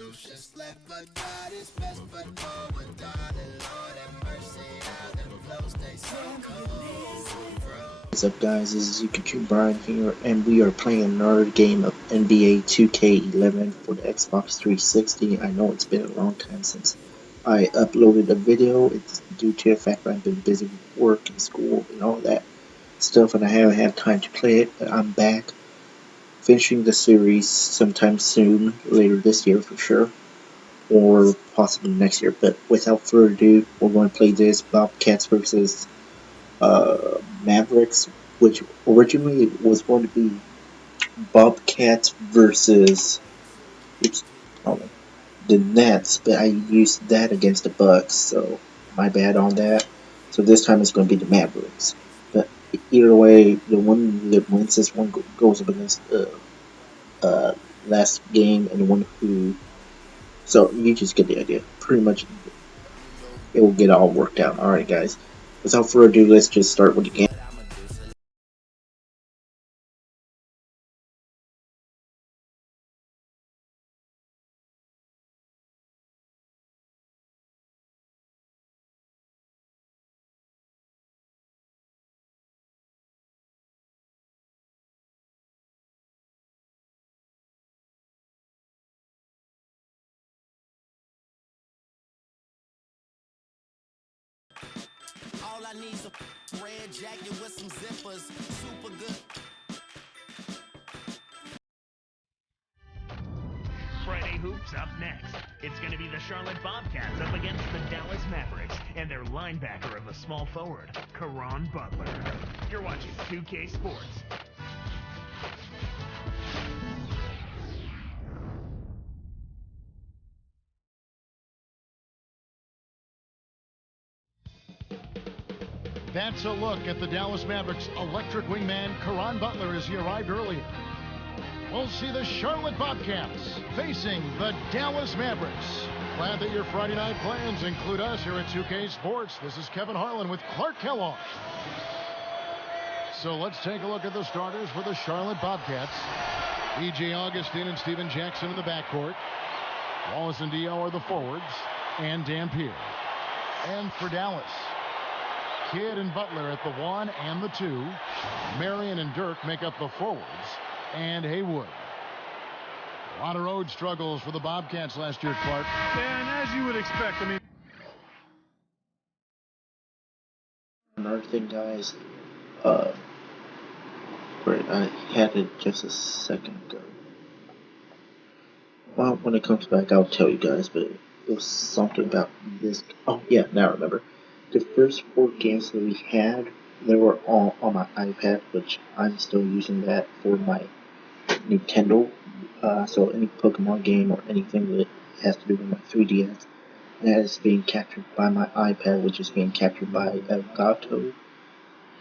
Just left, but God is best, but forward, darling, Lord have mercy, how them flows stay so cold. What's up, guys? This is YouTube Brian here, and we are playing another game of NBA 2K11 for the Xbox 360. I know it's been a long time since I uploaded a video. It's due to the fact that I've been busy with work and school and all that stuff, and I haven't had time to play it, but I'm back, finishing the series sometime soon, later this year for sure, or possibly next year. But without further ado, we're going to play this Bobcats versus Mavericks, which originally was going to be Bobcats versus the Nets, but I used that against the Bucks, so my bad on that. So this time it's going to be the Mavericks. But either way, the one that wins this one goes up against last game, and the one who. So you just get the idea. Pretty much, it will get all worked out. All right, guys. Without further ado, let's just start with the game. All I need is a red jacket with some zippers, super good. Friday Hoops up next. It's going to be the Charlotte Bobcats up against the Dallas Mavericks and their linebacker of a small forward, Caron Butler. You're watching 2K Sports. That's a look at the Dallas Mavericks electric wingman Caron Butler as he arrived earlier. We'll see the Charlotte Bobcats facing the Dallas Mavericks. Glad that your Friday night plans include us here at 2K Sports. This is Kevin Harlan with Clark Kellogg. So let's take a look at the starters for the Charlotte Bobcats. E.J. Augustine and Steven Jackson in the backcourt. Wallace and Dio are the forwards, and Dampier. And for Dallas, Kidd and Butler at the 1 and the 2. Marion and Dirk make up the forwards, and Haywood. A lot of road struggles for the Bobcats last year, Clark. And as you would expect, I mean. Another thing, guys, wait, I had it just a second ago. Well, when it comes back, I'll tell you guys, but it was something about this. Oh, yeah, now I remember. The first 4 games that we had, they were all on my iPad, which I'm still using that for my Nintendo. So any Pokemon game or anything that has to do with my 3DS, that is being captured by my iPad, which is being captured by Elgato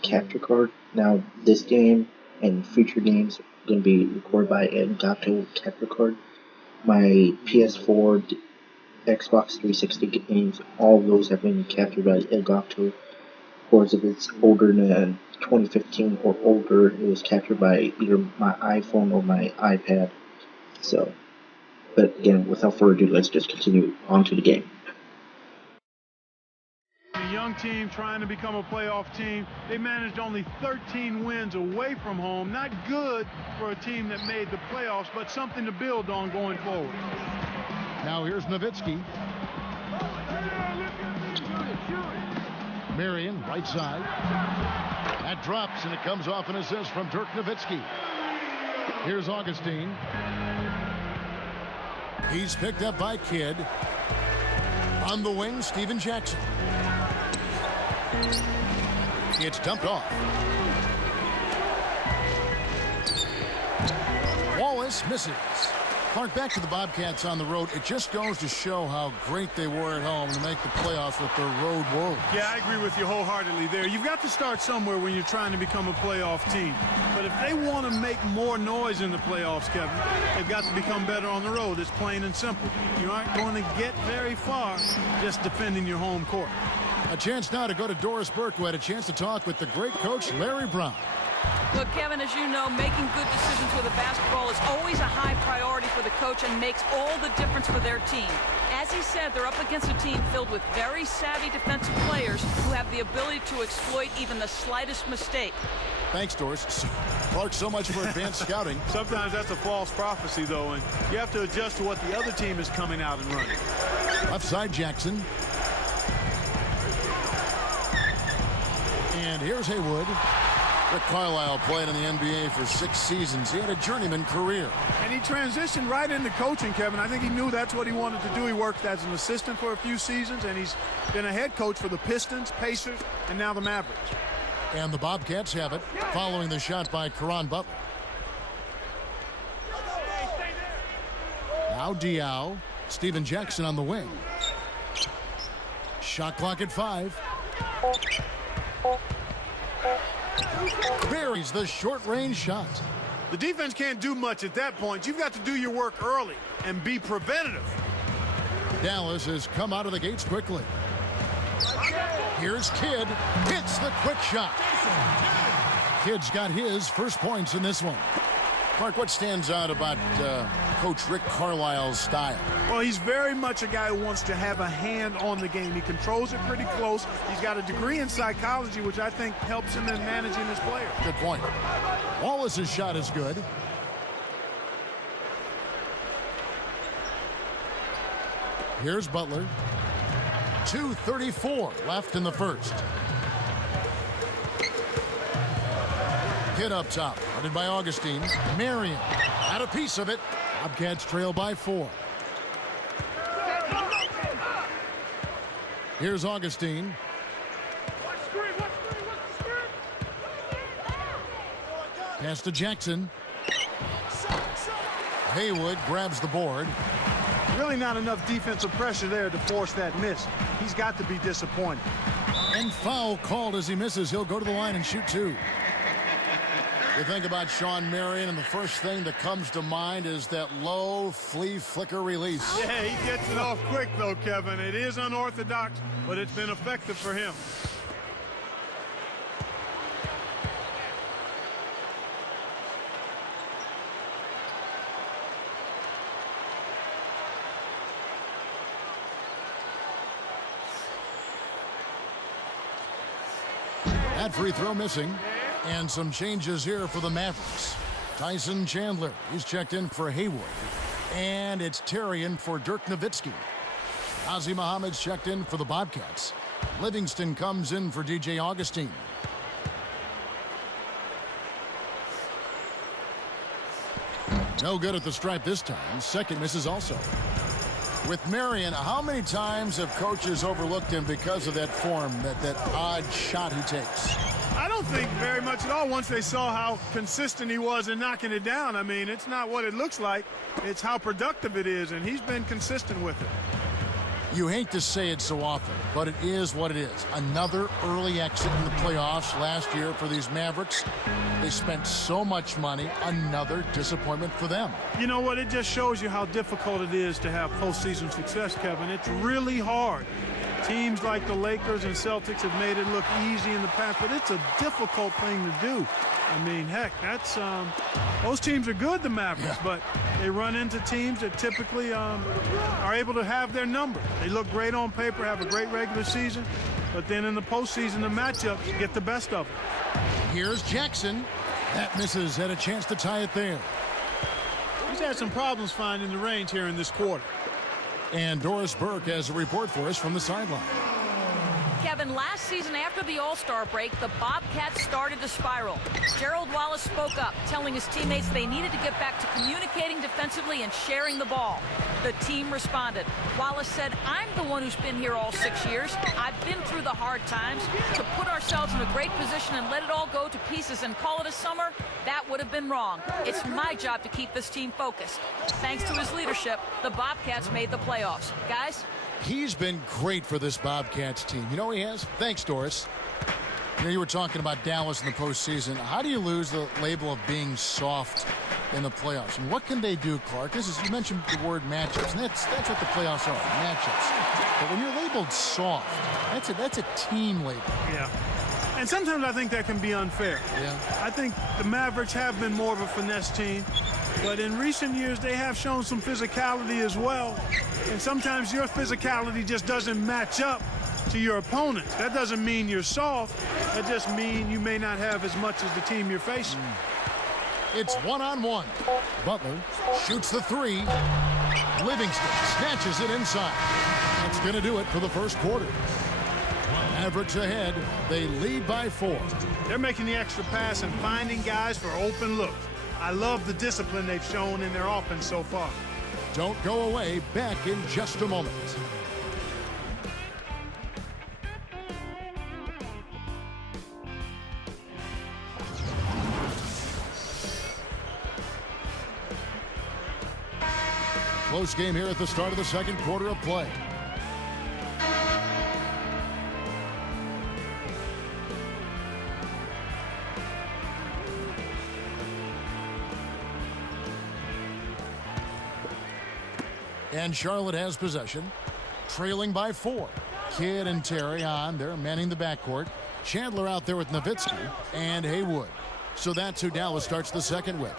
capture card. Now, this game and future games are going to be recorded by Elgato capture card. My PS4, Xbox 360 games, all of those have been captured by Elgato. Of course, if it's older than 2015 or older, it was captured by either my iPhone or my iPad. So, but again, without further ado, let's just continue on to the game. A young team trying to become a playoff team. They managed only 13 wins away from home. Not good for a team that made the playoffs, but something to build on going forward. Now here's Nowitzki. Marion, right side. That drops, and it comes off an assist from Dirk Nowitzki. Here's Augustine. He's picked up by Kidd. On the wing, Steven Jackson. It's dumped off. Wallace misses. Clark, back to the Bobcats on the road. It just goes to show how great they were at home to make the playoffs with their road woes. Yeah, I agree with you wholeheartedly there. You've got to start somewhere when you're trying to become a playoff team. But if they want to make more noise in the playoffs, Kevin, they've got to become better on the road. It's plain and simple. You aren't going to get very far just defending your home court. A chance now to go to Doris Burke, who had a chance to talk with the great coach Larry Brown. Look, Kevin, as you know, making good decisions with a basketball is always a high priority for the coach and makes all the difference for their team. As he said, they're up against a team filled with very savvy defensive players who have the ability to exploit even the slightest mistake. Thanks, Doris. Clark, so much for advanced scouting. Sometimes that's a false prophecy, though, and you have to adjust to what the other team is coming out and running. Left side, Jackson. And here's Haywood. Rick Carlisle played in the NBA for 6 seasons. He had a journeyman career. And he transitioned right into coaching, Kevin. I think he knew that's what he wanted to do. He worked as an assistant for a few seasons, and he's been a head coach for the Pistons, Pacers, and now the Mavericks. And the Bobcats have it, following the shot by Caron Butler. Now Diaw. Steven Jackson on the wing. Shot clock at 5. Buries the short-range shot. The defense can't do much at that point. You've got to do your work early and be preventative. Dallas has come out of the gates quickly. Here's Kidd. Hits the quick shot. Kidd's got his first points in this one. Mark, what stands out about Coach Rick Carlisle's style? Well, he's very much a guy who wants to have a hand on the game. He controls it pretty close. He's got a degree in psychology, which I think helps him in managing his players. Good point. Wallace's shot is good. Here's Butler. 2:34 left in the first. Kidd up top, guarded by Augustine. Marion had a piece of it. Bobcats trail by 4. Here's Augustine. Pass to Jackson. Haywood grabs the board. Really not enough defensive pressure there to force that miss. He's got to be disappointed. And foul called as he misses. He'll go to the line and shoot 2. You think about Shawn Marion, and the first thing that comes to mind is that low flea flicker release. Yeah, he gets it off quick, though, Kevin. It is unorthodox, but it's been effective for him. That free throw missing. And some changes here for the Mavericks. Tyson Chandler, he's checked in for Haywood. And it's Terry in for Dirk Nowitzki. Ozzie Muhammad's checked in for the Bobcats. Livingston comes in for DJ Augustine. No good at the stripe this time. Second misses also. With Marion, how many times have coaches overlooked him because of that form, that odd shot he takes? I don't think very much at all once they saw how consistent he was in knocking it down. I mean, it's not what it looks like. It's how productive it is, and he's been consistent with it. You hate to say it so often, but it is what it is. Another early exit in the playoffs last year for these Mavericks. They spent so much money. Another disappointment for them. You know what? It just shows you how difficult it is to have postseason success, Kevin. It's really hard. Teams like the Lakers and Celtics have made it look easy in the past, but it's a difficult thing to do. I mean, heck, that's those teams are good, the Mavericks, but they run into teams that typically are able to have their number. They look great on paper, have a great regular season, but then in the postseason, the matchups get the best of them. Here's Jackson. That misses. Had a chance to tie it there. He's had some problems finding the range here in this quarter. And Doris Burke has a report for us from the sideline. Kevin, last season after the All-Star break, the Bobcats started to spiral. Gerald Wallace spoke up, telling his teammates they needed to get back to communicating defensively and sharing the ball. The team responded. Wallace said, "I'm the one who's been here all 6 years. I've been through the hard times. To put ourselves in a great position and let it all go to pieces and call it a summer, that would have been wrong. It's my job to keep this team focused." Thanks to his leadership, the Bobcats made the playoffs. Guys? He's been great for this Bobcats team. You know he has? Thanks, Doris. You know, you were talking about Dallas in the postseason. How do you lose the label of being soft in the playoffs? And what can they do, Clark? You mentioned the word matchups, and that's what the playoffs are, matchups. But when you're labeled soft, that's a team label. Yeah. And sometimes I think that can be unfair. Yeah. I think the Mavericks have been more of a finesse team, but in recent years they have shown some physicality as well. And sometimes your physicality just doesn't match up to your opponent. That doesn't mean you're soft. That just means you may not have as much as the team you're facing. It's one-on-one. Butler shoots the three. Livingston snatches it inside. That's going to do it for the first quarter. Mavericks ahead. They lead by 4. They're making the extra pass and finding guys for open looks. I love the discipline they've shown in their offense so far. Don't go away. Back in just a moment. Close game here at the start of the second quarter of play. And Charlotte has possession, trailing by 4. Kidd and Terry on. They're manning the backcourt. Chandler out there with Nowitzki and Haywood. So that's who Dallas starts the second with.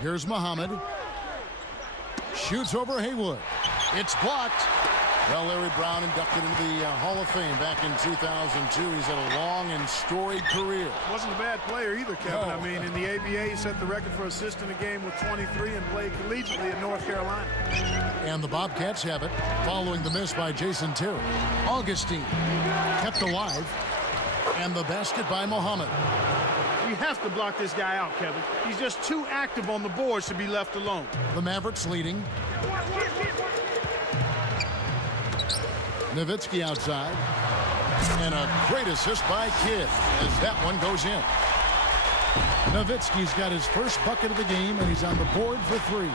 Here's Muhammad. Shoots over Haywood. It's blocked. Well, Larry Brown inducted into the Hall of Fame back in 2002. He's had a long and storied career. Wasn't a bad player either, Kevin. No. I mean, in the ABA, he set the record for assists in a game with 23 and played collegiately at North Carolina. And the Bobcats have it following the miss by Jason Terry. Augustine kept alive. And the basket by Muhammad. You have to block this guy out, Kevin. He's just too active on the boards to be left alone. The Mavericks leading. Nowitzki outside. And a great assist by Kidd as that one goes in. Nowitzki's got his first bucket of the game, and he's on the board for 3.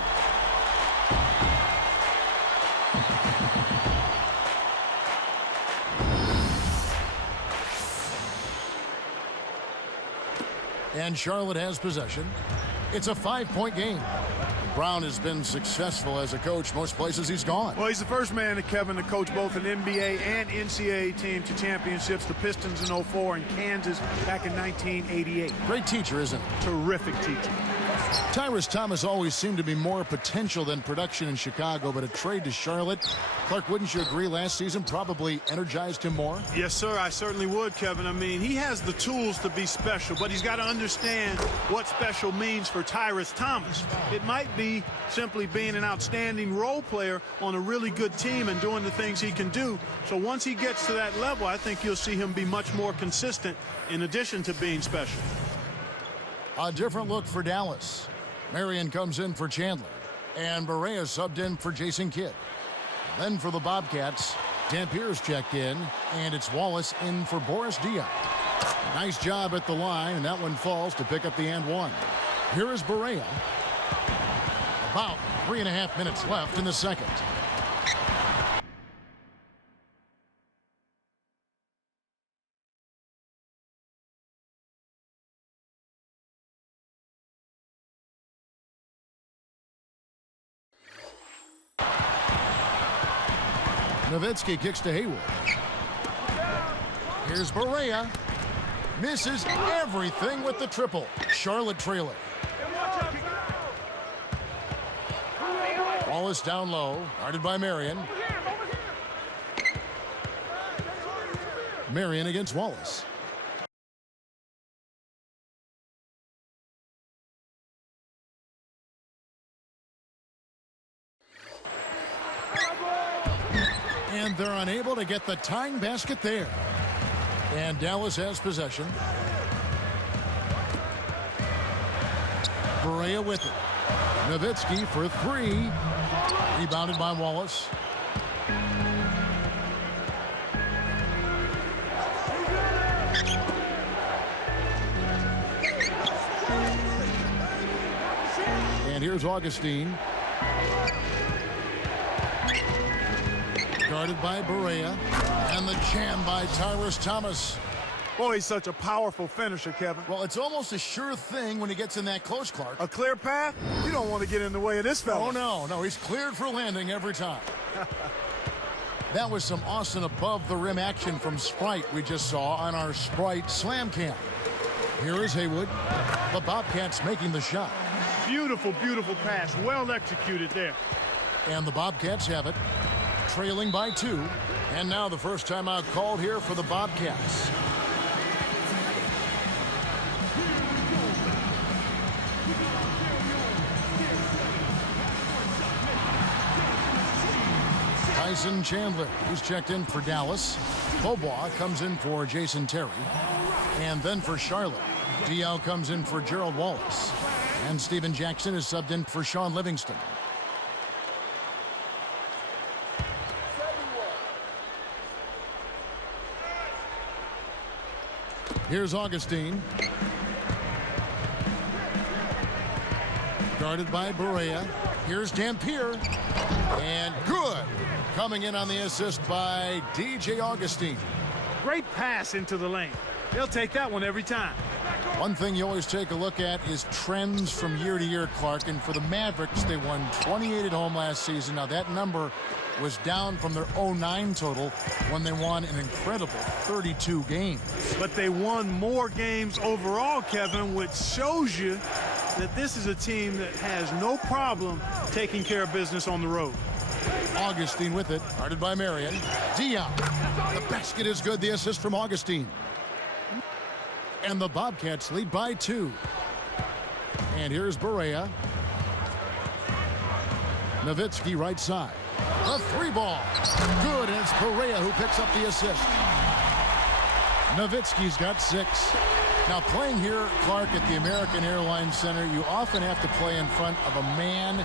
And Charlotte has possession. It's a 5-point game. Brown has been successful as a coach most places he's gone. Well, he's the first man, Kevin, to coach both an NBA and NCAA team to championships. The Pistons in 04 and Kansas back in 1988. Great teacher, isn't he? Terrific teacher. Tyrus Thomas always seemed to be more potential than production in Chicago, but a trade to Charlotte, Clark, wouldn't you agree last season probably energized him more? Yes, sir, I certainly would, Kevin. I mean, he has the tools to be special, but he's got to understand what special means for Tyrus Thomas. It might be simply being an outstanding role player on a really good team and doing the things he can do. So once he gets to that level, I think you'll see him be much more consistent in addition to being special. A different look for Dallas. Marion comes in for Chandler, and Barea subbed in for Jason Kidd. Then for the Bobcats, Dampier's checked in, and it's Wallace in for Boris Diaw. Nice job at the line, and that one falls to pick up the and one. Here is Barea. About 3.5 minutes left in the second. Nowitzki kicks to Haywood. Here's Barea. Misses everything with the triple. Charlotte trailing. Wallace down low. Guarded by Marion. Marion against Wallace. And they're unable to get the tying basket there. And Dallas has possession. Barea with it. Nowitzki for 3. Rebounded by Wallace. And here's Augustine. Guarded by Barea. And the jam by Tyrus Thomas. Boy, he's such a powerful finisher, Kevin. Well, it's almost a sure thing when he gets in that close, Clark. A clear path? You don't want to get in the way of this fella. Oh, no. He's cleared for landing every time. That was some awesome above-the-rim action from Sprite we just saw on our Sprite Slam Cam. Here is Haywood. The Bobcats making the shot. Beautiful, beautiful pass. Well executed there. And the Bobcats have it, trailing by 2. And now the first timeout called here for the Bobcats. Tyson Chandler, who's checked in for Dallas. Bobois comes in for Jason Terry. And then for Charlotte, Diao comes in for Gerald Wallace. And Steven Jackson is subbed in for Sean Livingston. Here's Augustine. Guarded by Berea. Here's Dampier. And good. Coming in on the assist by DJ Augustine. Great pass into the lane. They'll take that one every time. One thing you always take a look at is trends from year to year, Clark. And for the Mavericks, they won 28 at home last season. Now that number was down from their 09 total when they won an incredible 32 games. But they won more games overall, Kevin, which shows you that this is a team that has no problem taking care of business on the road. Augustine with it, guarded by Marion. Diao. The basket is good. The assist from Augustine. And the Bobcats lead by 2. And here's Berea. Nowitzki right side. The 3-ball. Good, and it's Berea who picks up the assist. Nowitzki's got 6. Now playing here, Clark, at the American Airlines Center, you often have to play in front of a man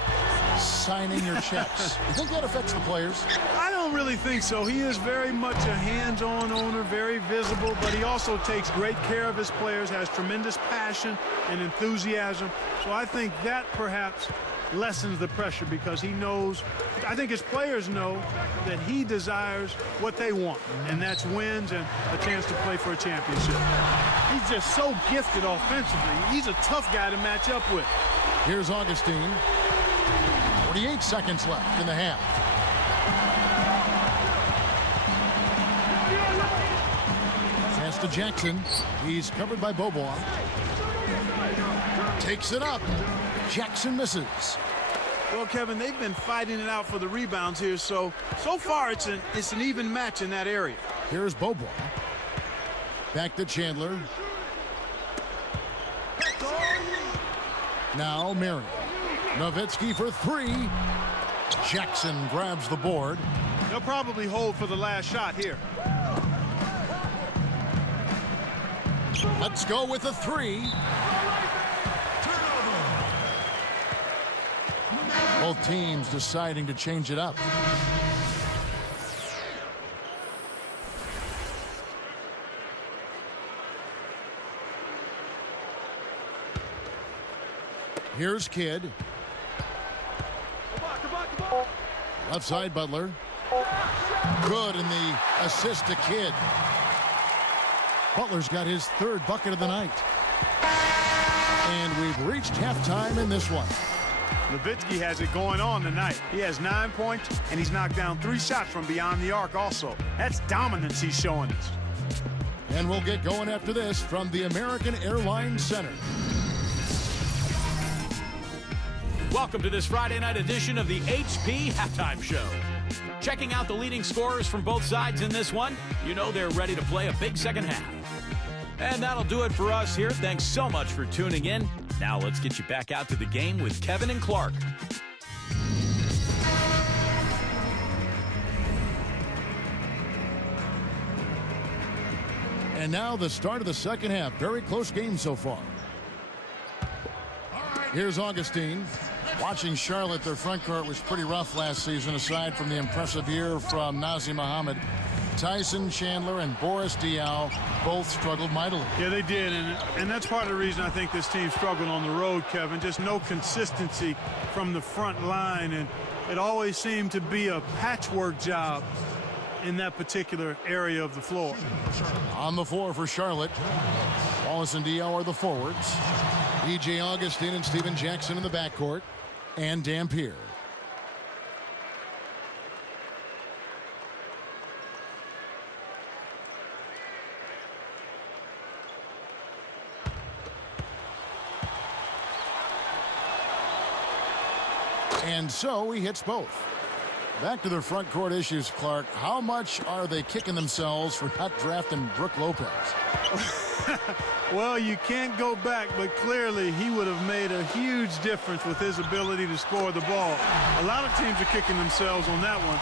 signing your checks. You think that affects the players? I don't really think so. He is very much a hands-on owner, very visible, but he also takes great care of his players, has tremendous passion and enthusiasm. So I think that perhaps lessens the pressure because he knows, I think his players know that he desires what they want, and that's wins and a chance to play for a championship. He's just so gifted offensively. He's a tough guy to match up with. Here's Augustine. 48 seconds left in the half. Pass to Jackson. He's covered by Bobois. Takes it up. Jackson misses. Well, Kevin, they've been fighting it out for the rebounds here, so far it's an even match in that area. Here's Bobois. Back to Chandler. Now Marion. Nowitzki for 3. Jackson grabs the board. They'll probably hold for the last shot here. Let's go with a 3. Both teams deciding to change it up. Here's Kidd. Left side, Butler. Good, and the assist to Kidd. Butler's got his 3rd bucket of the night. And we've reached halftime in this one. Nowitzki has it going on tonight. He has 9 points, and he's knocked down 3 shots from beyond the arc also. That's dominance he's showing us. And we'll get going after this from the American Airlines Center. Welcome to this Friday night edition of the HP Halftime Show. Checking out the leading scorers from both sides in this one, you know they're ready to play a big second half. And that'll do it for us here. Thanks so much for tuning in. Now let's get you back out to the game with Kevin and Clark. And now the start of the second half. Very close game so far. Here's Augustine. Watching Charlotte, their front court was pretty rough last season, aside from the impressive year from Nazim Muhammad. Tyson Chandler and Boris Diaw both struggled mightily. Yeah, they did, and that's part of the reason I think this team struggled on the road, Kevin. Just no consistency from the front line, and it always seemed to be a patchwork job in that particular area of the floor. On the floor for Charlotte, Wallace and Diaw are the forwards. E.J. Augustine and Steven Jackson in the backcourt, and Dampier. And so he hits both. Back to their front court issues, Clark. How much are they kicking themselves for not drafting Brook Lopez? Well, you can't go back, but clearly he would have made a huge difference with his ability to score the ball. A lot of teams are kicking themselves on that one,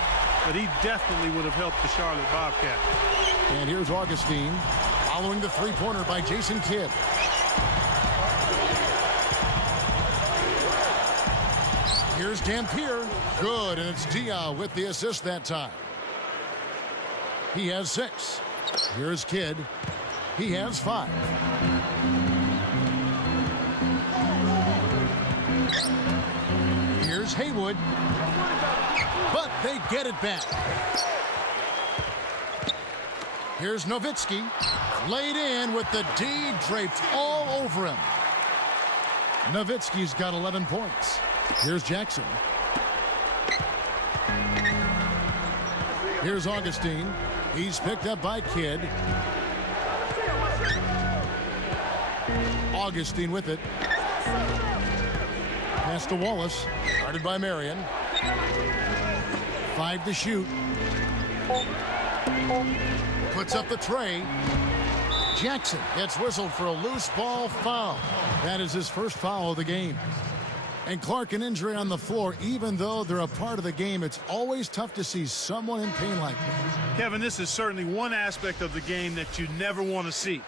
but he definitely would have helped the Charlotte Bobcats. And here's Augustine following the three-pointer by Jason Kidd. Here's Dampier. Good, and it's Dia with the assist that time. He has 6. Here's Kidd. He has 5. Here's Haywood. But they get it back. Here's Nowitzki. Laid in with the D draped all over him. Nowitzki's got 11 points. Here's Jackson. Here's Augustine. He's picked up by Kidd. Augustine with it. Pass to Wallace. Guarded by Marion. 5 to shoot. Puts up the tray. Jackson gets whistled for a loose ball foul. That is his first foul of the game. And Clark, an injury on the floor, even though they're a part of the game, it's always tough to see someone in pain like that. Kevin, this is certainly one aspect of the game that you never want to see.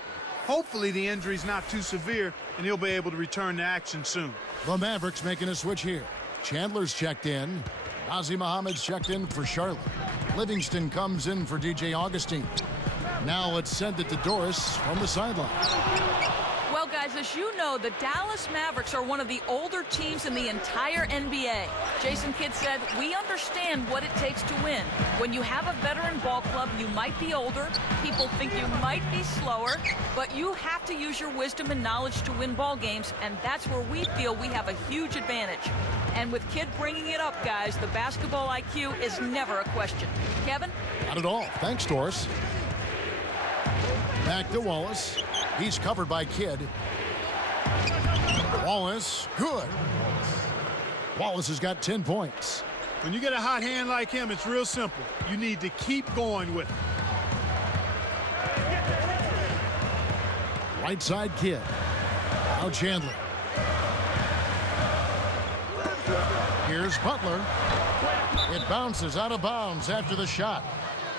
Hopefully the injury's not too severe and he'll be able to return to action soon. The Mavericks making a switch here. Chandler's checked in. Nazi Muhammad's checked in for Charlotte. Livingston comes in for DJ Augustine. Now let's send it to Doris from the sideline. Well, guys, as you know, the Dallas Mavericks are one of the older teams in the entire NBA. Jason Kidd said, we understand what it takes to win. When you have a veteran ball club, you might be older, people think you might be slower, but you have to use your wisdom and knowledge to win ball games, and that's where we feel we have a huge advantage. And with Kidd bringing it up, guys, the basketball IQ is never a question. Kevin? Not at all. Thanks, Doris. Back to Wallace. He's covered by Kidd. Wallace, good. Wallace has got 10 points. When you get a hot hand like him, it's real simple. You need to keep going with it. Right side Kidd. Now Chandler. Here's Butler. It bounces out of bounds after the shot.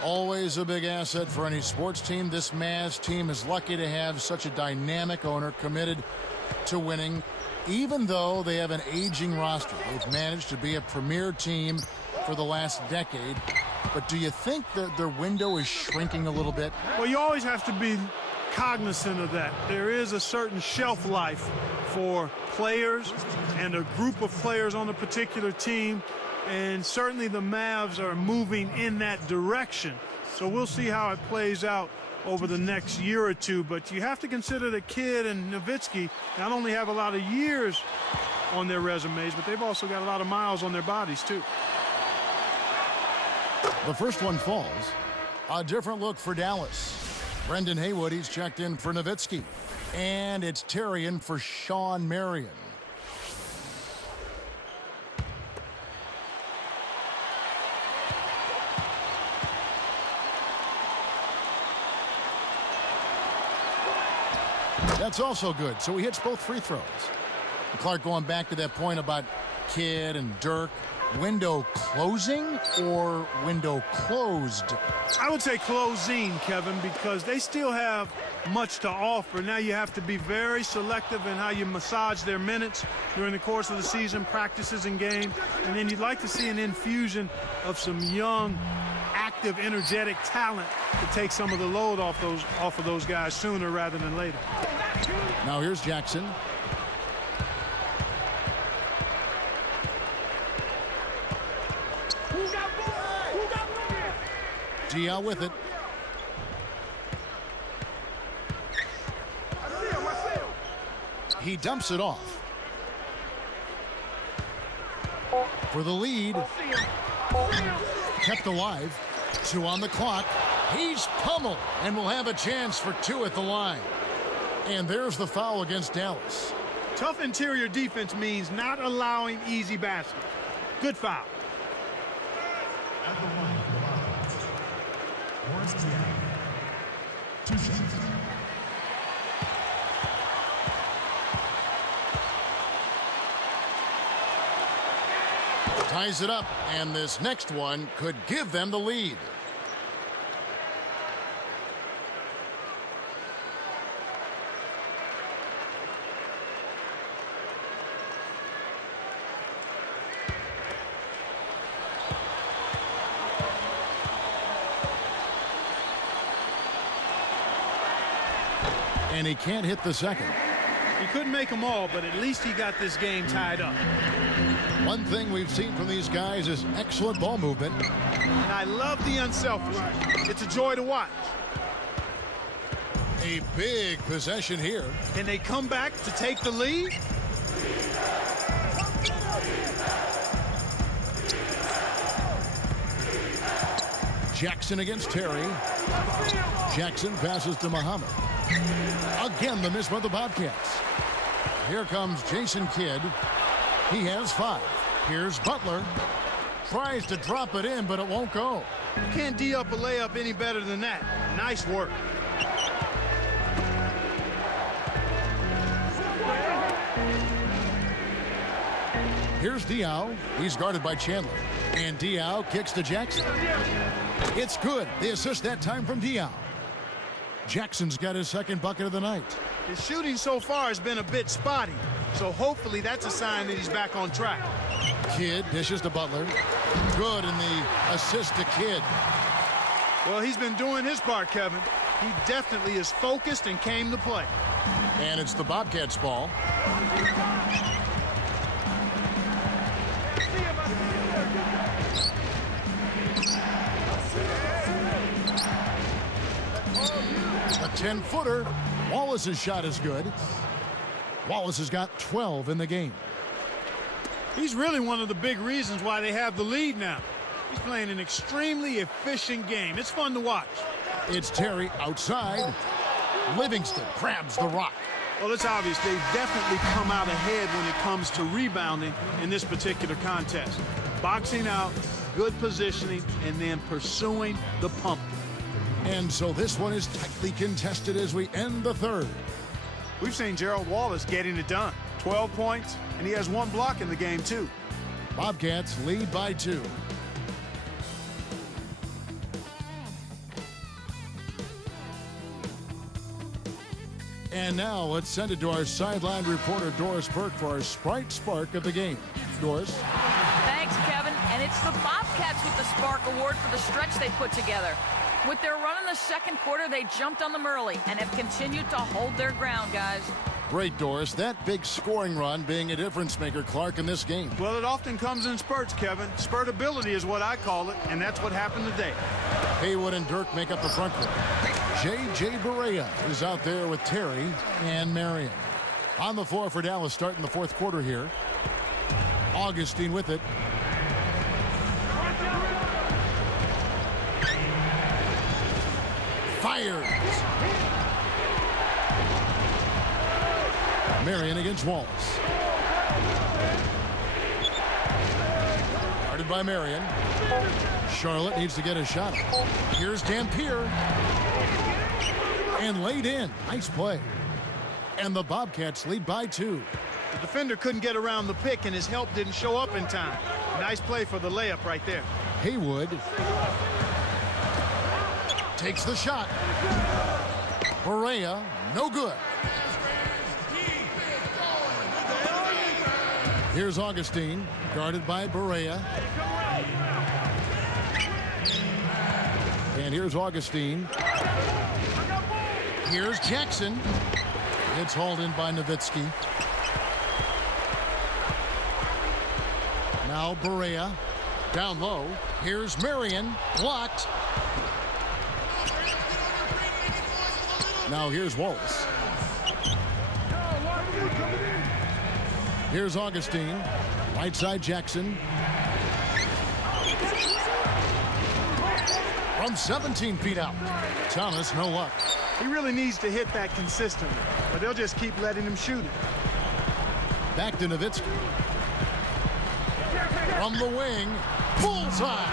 Always a big asset for any sports team. This Mavs team is lucky to have such a dynamic owner committed to winning. Even though they have an aging roster, they've managed to be a premier team for the last decade. But do you think that their window is shrinking a little bit? Well, you always have to be cognizant of that. There is a certain shelf life for players and a group of players on a particular team. And certainly the Mavs are moving in that direction. So we'll see how it plays out over the next year or two. But you have to consider that Kidd and Nowitzki not only have a lot of years on their resumes, but they've also got a lot of miles on their bodies, too. The first one falls. A different look for Dallas. Brendan Haywood, he's checked in for Nowitzki. And it's Terrian for Sean Marion. That's also good. So he hits both free throws. Clark, going back to that point about Kidd and Dirk, window closing or window closed? I would say closing, Kevin, because they still have much to offer. Now you have to be very selective in how you massage their minutes during the course of the season, practices and games. And then you'd like to see an infusion of some young, active, energetic talent to take some of the load off of those guys sooner rather than later. Now here's Jackson. Dia with it. He dumps it off. For the lead. Kept alive. 2 on the clock. He's pummeled and will have a chance for 2 at the line. And there's the foul against Dallas. Tough interior defense means not allowing easy baskets. Good foul. At the line for the Bobcats, Morris Diaw. 2 shots. Ties it up, and this next one could give them the lead. And he can't hit the second. He couldn't make them all, but at least he got this game tied up. One thing we've seen from these guys is excellent ball movement. And I love the unselfishness. It's a joy to watch. A big possession here. Can they come back to take the lead? Jackson against Terry. Jackson passes to Muhammad. Again, the miss by the Bobcats. Here comes Jason Kidd. He has 5. Here's Butler. Tries to drop it in, but it won't go. You can't D up a layup any better than that. Nice work. Here's Diaw. He's guarded by Chandler. And Diaw kicks to Jackson. It's good. The assist that time from Diaw. Jackson's got his second bucket of the night. His shooting so far has been a bit spotty, so hopefully that's a sign that he's back on track. Kidd dishes to Butler. Good in the assist to Kidd. Well, he's been doing his part, Kevin. He definitely is focused and came to play. And it's the Bobcats' ball. A 10-footer. Wallace's shot is good. Wallace has got 12 in the game. He's really one of the big reasons why they have the lead now. He's playing an extremely efficient game. It's fun to watch. It's Terry outside. Livingston grabs the rock. Well, it's obvious they've definitely come out ahead when it comes to rebounding in this particular contest. Boxing out, good positioning, and then pursuing the pumpkin. And so this one is tightly contested as we end the third. We've seen Gerald Wallace getting it done. 12 points, and he has 1 block in the game, too. Bobcats lead by 2. And now let's send it to our sideline reporter, Doris Burke, for our Sprite Spark of the game. Doris? Thanks, Kevin. And it's the Bobcats with the Spark Award for the stretch they put together. With their run in the second quarter, they jumped on them early and have continued to hold their ground, guys. Great, Doris. That big scoring run being a difference maker, Clark, in this game. Well, it often comes in spurts, Kevin. Spurtability is what I call it, and that's what happened today. Haywood and Dirk make up the front court. J.J. Barea is out there with Terry and Marion. On the floor for Dallas starting the fourth quarter here. Augustine with it. Fires. Marion against Wallace. Guarded by Marion. Charlotte needs to get a shot. Here's Dampier. And laid in. Nice play. And the Bobcats lead by 2. The defender couldn't get around the pick, and his help didn't show up in time. Nice play for the layup right there. Haywood takes the shot. Barea, no good. Here's Augustine, guarded by Barea. And here's Augustine. Here's Jackson. It's hauled in by Nowitzki. Now Barea, down low. Here's Marion, blocked. Now here's Wallace. Here's Augustine. Right side Jackson. From 17 feet out. Thomas, no luck. He really needs to hit that consistently, but they'll just keep letting him shoot it. Back to Nowitzki. From the wing, bullseye.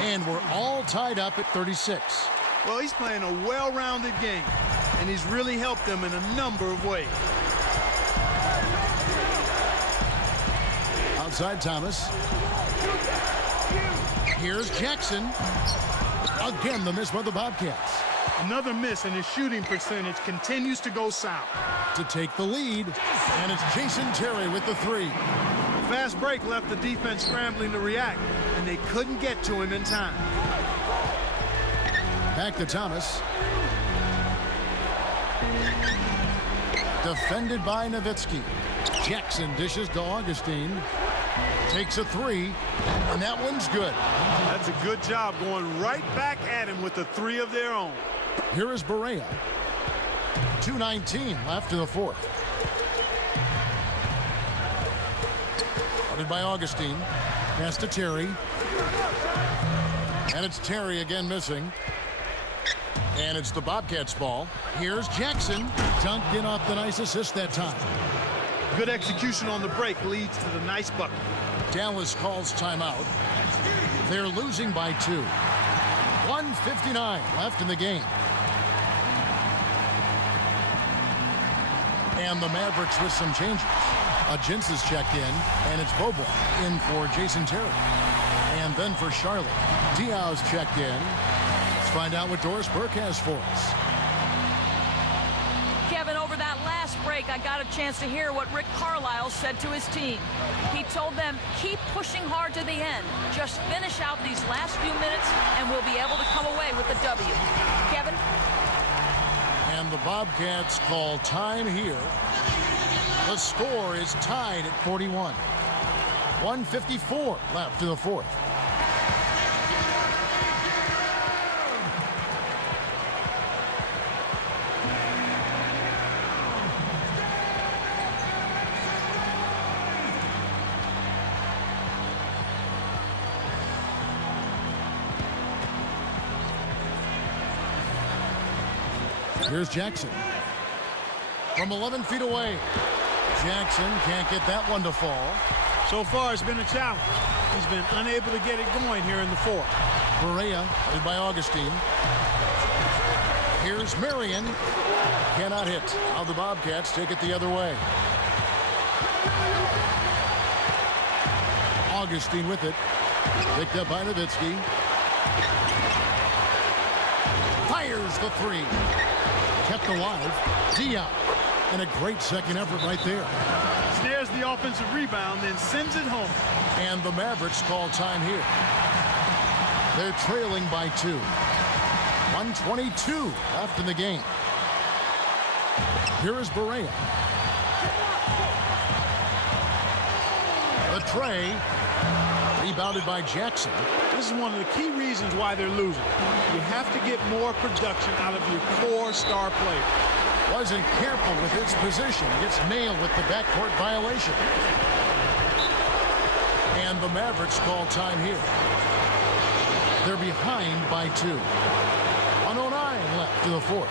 And we're all tied up at 36. Well, he's playing a well-rounded game, and he's really helped them in a number of ways. Outside Thomas. Here's Jackson. Again, the miss by the Bobcats. Another miss, and his shooting percentage continues to go south. To take the lead, and it's Jason Terry with the three. Fast break left the defense scrambling to react, and they couldn't get to him in time. Back to Thomas. Defended by Nowitzki. Jackson dishes to Augustine. Takes a three, and that one's good. That's a good job going right back at him with a three of their own. Here is Barea. 2:19 left in the fourth. Guarded by Augustine. Pass to Terry. And it's Terry again missing. And it's the Bobcats' ball. Here's Jackson. Dunked in off the nice assist that time. Good execution on the break leads to the nice bucket. Dallas calls timeout. They're losing by 2. 1:59 left in the game. And the Mavericks with some changes. Jins is checked in, and it's Bobo in for Jason Terry. And then for Charlotte, Diaz checked in. Let's find out what Doris Burke has for us. Kevin, over that last break, I got a chance to hear what Rick Carlisle said to his team. He told them, keep pushing hard to the end. Just finish out these last few minutes, and we'll be able to come away with the W. Kevin? And the Bobcats call time here. The score is tied at 41. 1:54 left in the fourth. Here's Jackson. From 11 feet away. Jackson can't get that one to fall. So far, it's been a challenge. He's been unable to get it going here in the fourth. Barea, led by Augustine. Here's Marion. Cannot hit. Now the Bobcats take it the other way. Augustine with it. Picked up by Nowitzki. Fires the three. Kept alive. Diaz. And a great second effort right there. Snares the offensive rebound, then sends it home. And the Mavericks call time here. They're trailing by 2. 1:22 left in the game. Here is Barea. The tray. Rebounded by Jackson. This is one of the key reasons why they're losing. You have to get more production out of your core star player. Wasn't careful with his position. Gets nailed with the backcourt violation. And the Mavericks call time here. They're behind by 2. 1:09 left in the fourth.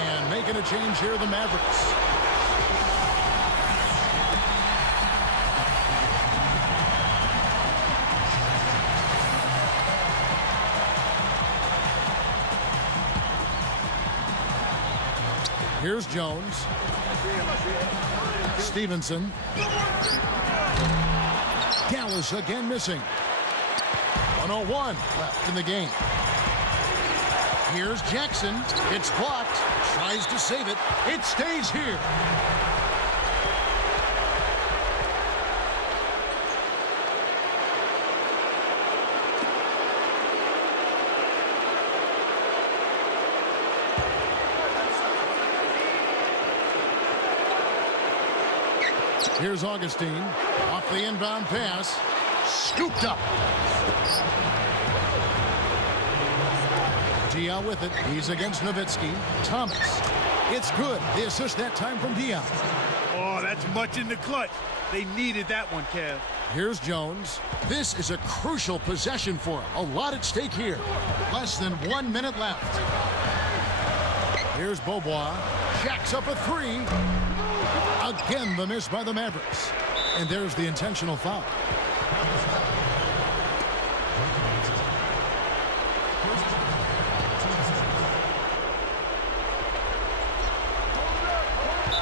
And making a change here, the Mavericks. Here's Jones. Stevenson. Dallas again missing. 1:01 left in the game. Here's Jackson. It's blocked. Tries to save it. It stays here. Here's Augustine. Off the inbound pass. Scooped up. Diaz with it. He's against Nowitzki. Thomas. It's good. The assist that time from Diaz. Oh, that's much in the clutch. They needed that one, Kev. Here's Jones. This is a crucial possession for him. A lot at stake here. Less than 1 minute left. Here's Beaubois. Jacks up a three. Again, the miss by the Mavericks. And there's the intentional foul.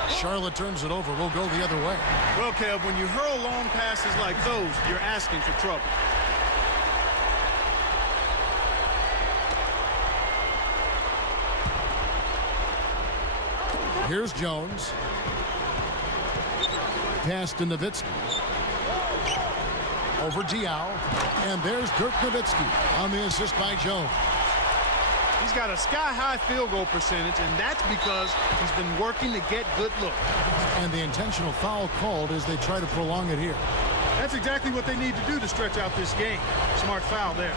Charlotte turns it over. We'll go the other way. Well, Kev, when you hurl long passes like those, you're asking for trouble. Here's Jones. Pass to Nowitzki. Over Diaw. And there's Dirk Nowitzki on the assist by Jones. He's got a sky-high field goal percentage, and that's because he's been working to get good looks. And the intentional foul called as they try to prolong it here. That's exactly what they need to do to stretch out this game. Smart foul there.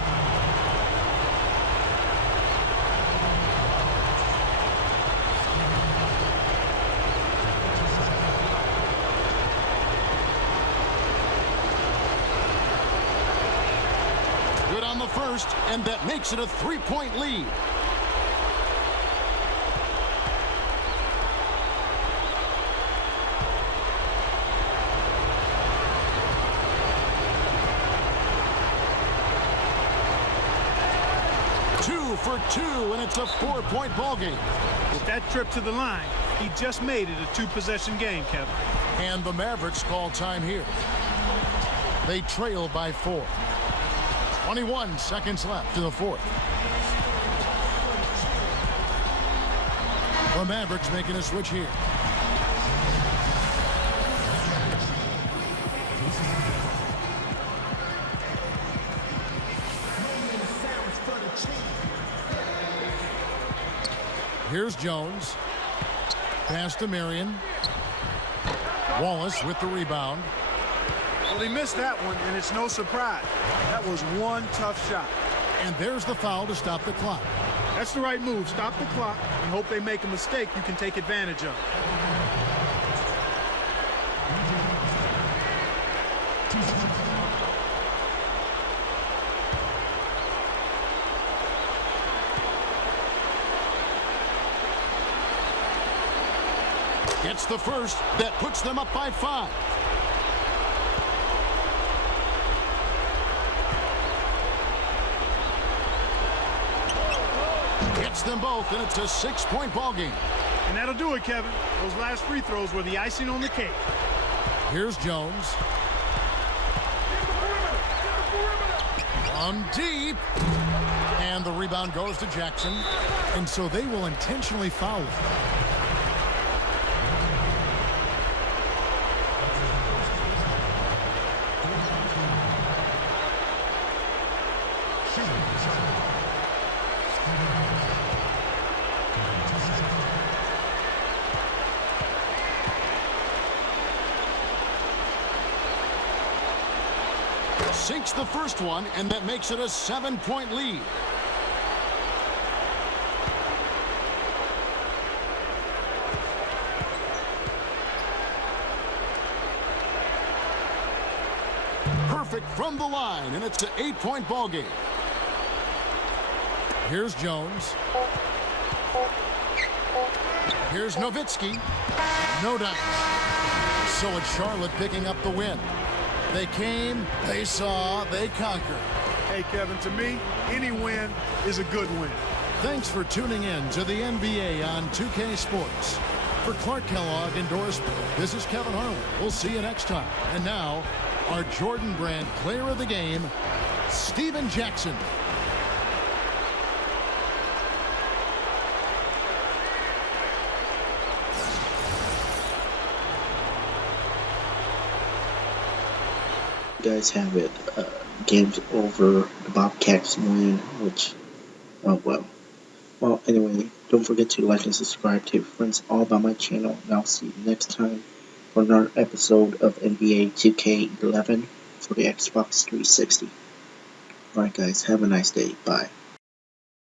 Good on the first, and that makes it a three-point lead. For two, and it's a 4-point ball game. With that trip to the line, he just made it a two-possession game, Kevin. And the Mavericks call time here. They trail by 4. 21 seconds left in the fourth. The Mavericks making a switch here. Here's Jones. Pass to Marion. Wallace with the rebound. Well, he missed that one, and it's no surprise. That was one tough shot. And there's the foul to stop the clock. That's the right move. Stop the clock and hope they make a mistake you can take advantage of. Gets the first. That puts them up by 5. Gets them both, and it's a 6-point ball game. And that'll do it, Kevin. Those last free throws were the icing on the cake. Here's Jones. On deep. And the rebound goes to Jackson. And so they will intentionally foul it. Sinks the first one, and that makes it a 7-point lead. Perfect from the line, and it's an 8-point ball game. Here's Jones. Here's Nowitzki. No doubt. So it's Charlotte picking up the win. They came, they saw, they conquered. Hey, Kevin, to me, any win is a good win. Thanks for tuning in to the NBA on 2K Sports. For Clark Kellogg and Doris Burke, this is Kevin Harlan. We'll see you next time. And now, our Jordan Brand player of the game, Steven Jackson. You guys have it. Game's over. The Bobcats win, which, oh well. Well, anyway, don't forget to like and subscribe to your friends all by my channel. And I'll see you next time for another episode of NBA 2K11 for the Xbox 360. Alright guys, have a nice day. Bye.